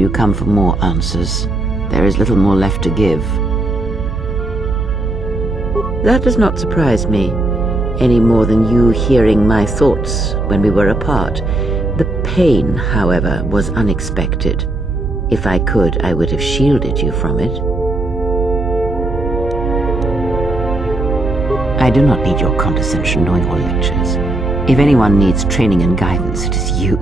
you come for more answers? There is little more left to give. That does not surprise me, any more than you hearing my thoughts when we were apart. The pain, however, was unexpected. If I could, I would have shielded you from it. I do not need your condescension nor your lectures. If anyone needs training and guidance, it is you.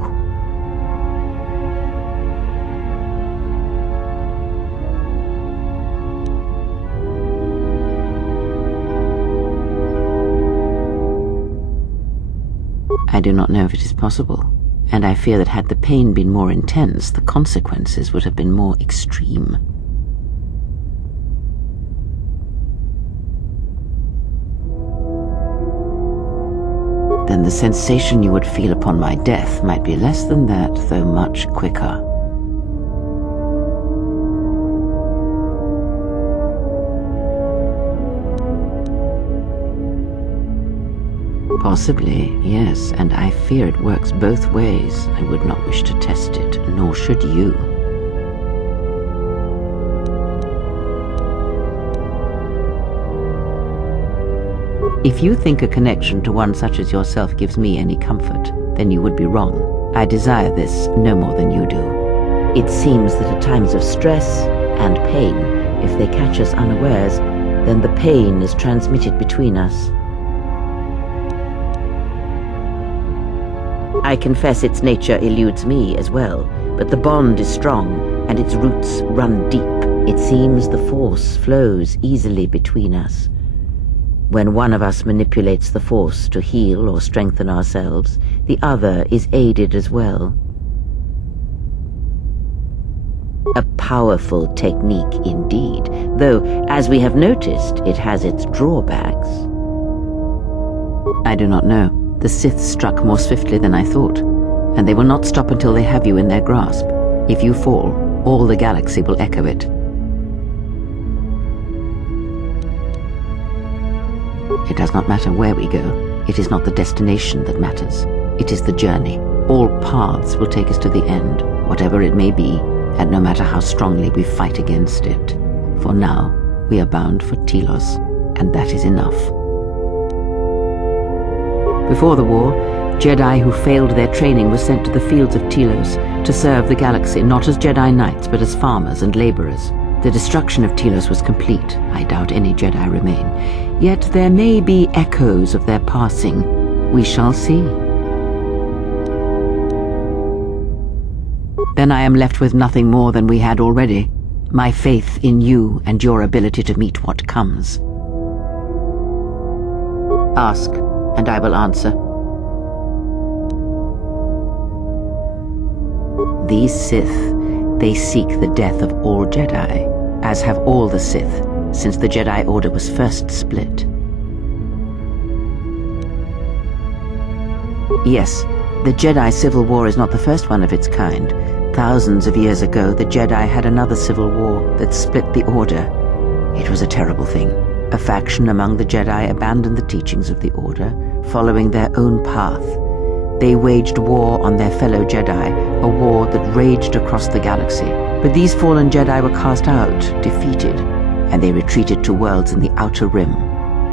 I do not know if it is possible, and I fear that had the pain been more intense, the consequences would have been more extreme. Then the sensation you would feel upon my death might be less than that, though much quicker. Possibly, yes, and I fear it works both ways. I would not wish to test it, nor should you. If you think a connection to one such as yourself gives me any comfort, then you would be wrong. I desire this no more than you do. It seems that at times of stress and pain, if they catch us unawares, then the pain is transmitted between us. I confess its nature eludes me as well, but the bond is strong, and its roots run deep. It seems the force flows easily between us. When one of us manipulates the force to heal or strengthen ourselves, the other is aided as well. A powerful technique indeed, though, as we have noticed, it has its drawbacks. I do not know. The Sith struck more swiftly than I thought, and they will not stop until they have you in their grasp. If you fall, all the galaxy will echo it. It does not matter where we go. It is not the destination that matters. It is the journey. All paths will take us to the end, whatever it may be, and no matter how strongly we fight against it. For now, we are bound for Telos, and that is enough. Before the war, Jedi who failed their training were sent to the fields of Telos to serve the galaxy, not as Jedi Knights, but as farmers and laborers. The destruction of Telos was complete. I doubt any Jedi remain. Yet there may be echoes of their passing. We shall see. Then I am left with nothing more than we had already. My faith in you and your ability to meet what comes. Ask, and I will answer. These Sith, they seek the death of all Jedi, as have all the Sith, since the Jedi Order was first split. Yes, the Jedi Civil War is not the first one of its kind. Thousands of years ago, the Jedi had another civil war that split the Order. It was a terrible thing. A faction among the Jedi abandoned the teachings of the Order, following their own path. They waged war on their fellow Jedi, a war that raged across the galaxy. But these fallen Jedi were cast out, defeated, and they retreated to worlds in the Outer Rim.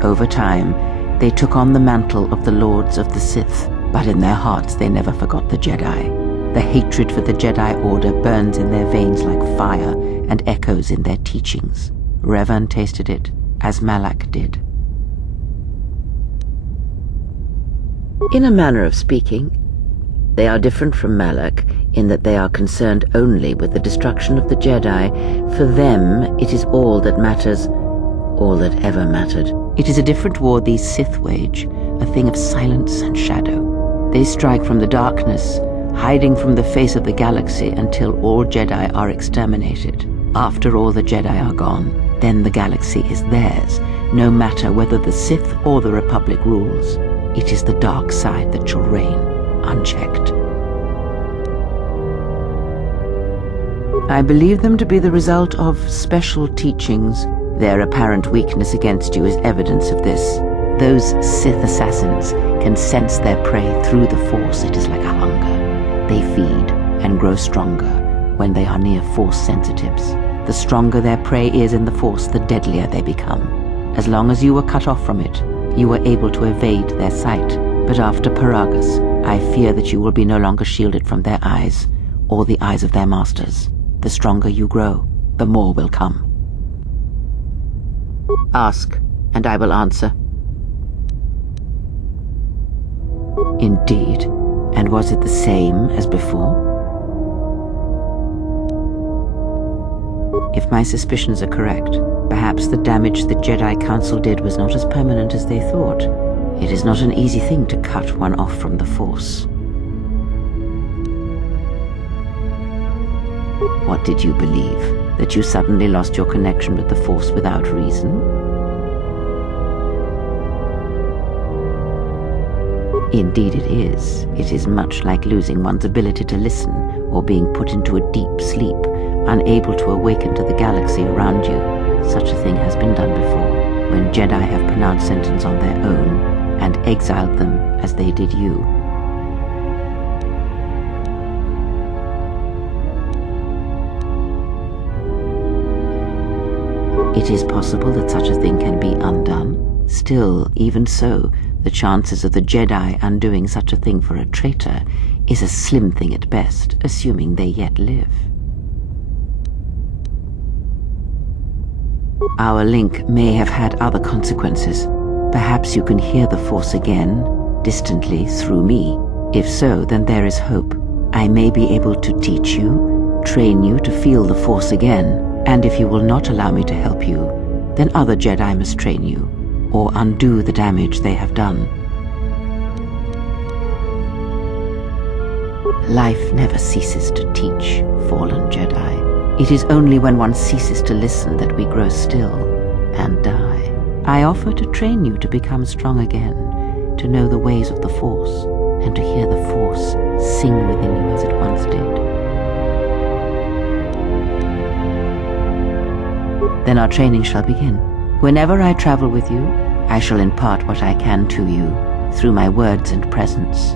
Over time, they took on the mantle of the Lords of the Sith, but in their hearts they never forgot the Jedi. The hatred for the Jedi Order burns in their veins like fire and echoes in their teachings. Revan tasted it, as Malak did. In a manner of speaking, they are different from Malak in that they are concerned only with the destruction of the Jedi. For them, it is all that matters, all that ever mattered. It is a different war these Sith wage, a thing of silence and shadow. They strike from the darkness, hiding from the face of the galaxy until all Jedi are exterminated. After all the Jedi are gone, then the galaxy is theirs, no matter whether the Sith or the Republic rules. It is the dark side that shall reign, unchecked. I believe them to be the result of special teachings. Their apparent weakness against you is evidence of this. Those Sith assassins can sense their prey through the Force. It is like a hunger. They feed and grow stronger, when they are near Force sensitives. The stronger their prey is in the Force, the deadlier they become. As long as you were cut off from it, you were able to evade their sight. But after Paragus, I fear that you will be no longer shielded from their eyes, or the eyes of their masters. The stronger you grow, the more will come. Ask, and I will answer. Indeed. And was it the same as before? If my suspicions are correct, perhaps the damage the Jedi Council did was not as permanent as they thought. It is not an easy thing to cut one off from the Force. What did you believe? That you suddenly lost your connection with the Force without reason? Indeed it is. It is much like losing one's ability to listen, or being put into a deep sleep, unable to awaken to the galaxy around you. Such a thing has been done before, when Jedi have pronounced sentence on their own, and exiled them as they did you. It is possible that such a thing can be undone. Still, even so, the chances of the Jedi undoing such a thing for a traitor is a slim thing at best, assuming they yet live. Our link may have had other consequences. Perhaps you can hear the Force again, distantly, through me. If so, then there is hope. I may be able to teach you, train you to feel the Force again, and if you will not allow me to help you, then other Jedi must train you, or undo the damage they have done. Life never ceases to teach, fallen Jedi. It is only when one ceases to listen that we grow still and die. I offer to train you to become strong again, to know the ways of the Force, and to hear the Force sing within you as it once did. Then our training shall begin. Whenever I travel with you, I shall impart what I can to you through my words and presence.